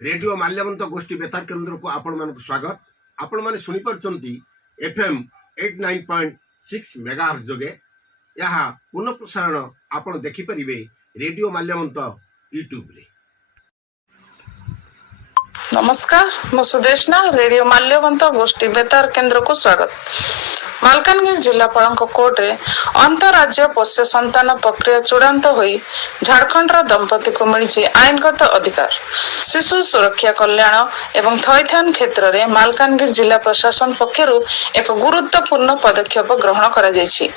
Radio Malyavant गोष्ठी बेतार केन्द्र को आपण मान स्वागत। आपण माने सुनी परचंती FM 89.6 मेगाहर्ट्ज जोगे यहाँ पुनः प्रसारण आपण देखि परिबे रेडियो माल्यवंत यूट्यूब रे। नमस्कार, मु सुदेशना रेडियो माल्यवंत गोष्ठी बेतार केन्द्र को स्वागत। मालकानगिरी जिलापाल कोर्ट रे अंतरराज्य पोष्य संतान प्रक्रिया चूड़ांत होई झारखंड दंपति को मिली आईनगत अधिकार। शिशु सुरक्षा कल्याण एवं थैथान क्षेत्र में मालकानगिरी जिला प्रशासन पक्षरु एक गुरुत्वपूर्ण पदक्षेप ग्रहण करा जायछि।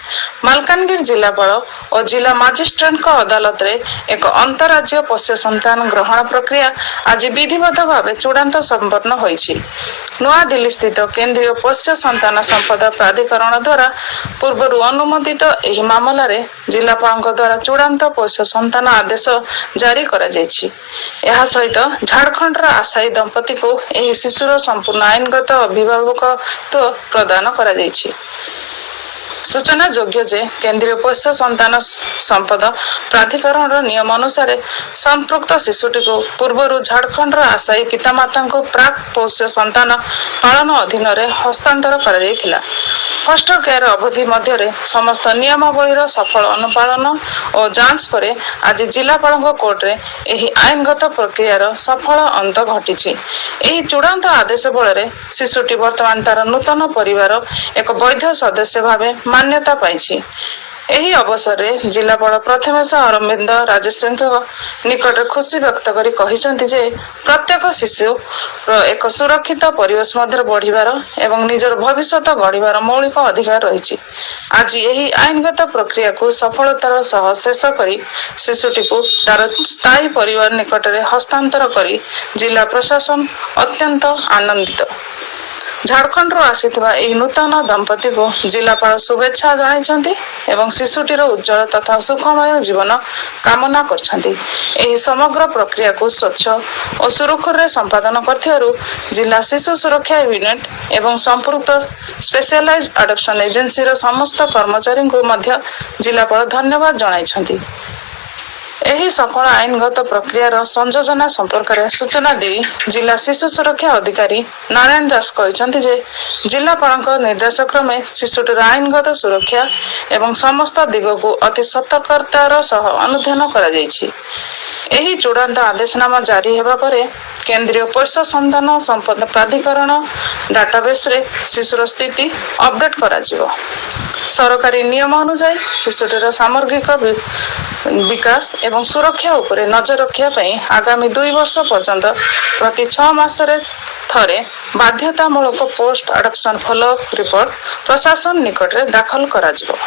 मालकानगिरी जिलापाल और जिला मजिस्ट्रेट अदालत रे एक अंतरराज्य पोष्य संतान ग्रहण प्रक्रिया आज विधिवत भाव चूड़ांत संपन्न होइछि। नवा दिल्ली स्थित केंद्रीय पोष्य संतान संपदा प्राधिकरण द्वारा पूर्व अनुमोदित एही मामला रे जिलापाल द्वारा चूड़ांत पोष्य संतान आदेश जारी करा जायछि। एहा सहित झारखंड आशायी दंपति को एही शिशुर संपूर्ण आईनगत अभिभावकत्व प्रदान करा जायछि। सूचना योग्य जे केंद्रीय पोष्य संतान संपद प्राधिकरण नियम अनुसार संपृक्त शिशुटी को पूर्व झारखंड आशायी पितामाता को प्राक पोष्य संतान पालन अधीन हस्तांतर कर फॉस्टर केयर अवधि मध्य समस्त नियमावलीर सफल अनुपालन और जांच पर आज जिलापाल कोर्ट रे एही आईनगत प्रक्रियार सफल अंत घटी। एही चूड़ांत आदेश बल शिशुटी वर्तमान तार नूतन परिवार एक वैध सदस्य भाव मान्यता पाई। एही अवसर रे जिलापाल प्रथमेश अरविंद राजश्री निकट खुशी व्यक्त करी कहिसंती जे प्रत्येक शिशु एक सुरक्षित परिवेश मध्य बढ़िबार एवं निजर भविष्य गढ़िबार मौलिक अधिकार रही। आज यही आईनगत प्रक्रिया को सफलतार सह शेष करी शिशुटी को तार स्थायी परिवार निकट रे हस्तांतर करी जिला प्रशासन अत्यंत आनंदित। झारखंड आसीथिबा एही नूतन दंपति को जिलापाल शुभेच्छा जणाइछन्ती एवं शिशुटीर उज्जवल तथा सुखमय जीवन कामना करछन्ती। एही समग्र प्रक्रिया को स्वच्छ और सुरक्षित संपादन करथिबारु जिला शिशु सुरक्षा यूनिट एवं संपूर्ण स्पेशलाइज्ड अडॉप्शन एजेंसी रो समस्त कर्मचारी को मध्य जिलापाल धन्यवाद जणाइछन्ती। एही सफल आईनगत प्रक्रियार संयोजना संपर्क में सूचना दे जिला शिशु सुरक्षा अधिकारी नारायण दास कहते जे जिलापाल निर्देश क्रमे शिशुटीर आईनगत सुरक्षा एवं समस्त दिग को अति सतर्कतार सह अनुध्यान करा जायछि। एही चूड़ांत आदेशनामा जारी हेबा परे केंद्रीय पोष्य संतान संपद प्राधिकरण डाटाबेस रे शिशुर स्थिति अपडेट करा जिवो। सरकारी नियम अनुसार शिशुटीर सामग्रिक विकास एवं सुरक्षा उपरे नजर रखिया पई आगामी 2 वर्ष पर्यंत प्रति 6 मास रे थरे बाध्यतामूलक पोस्ट अडॉप्शन फॉलोअप रिपोर्ट प्रशासन निकट रे दाखल करा जिवो।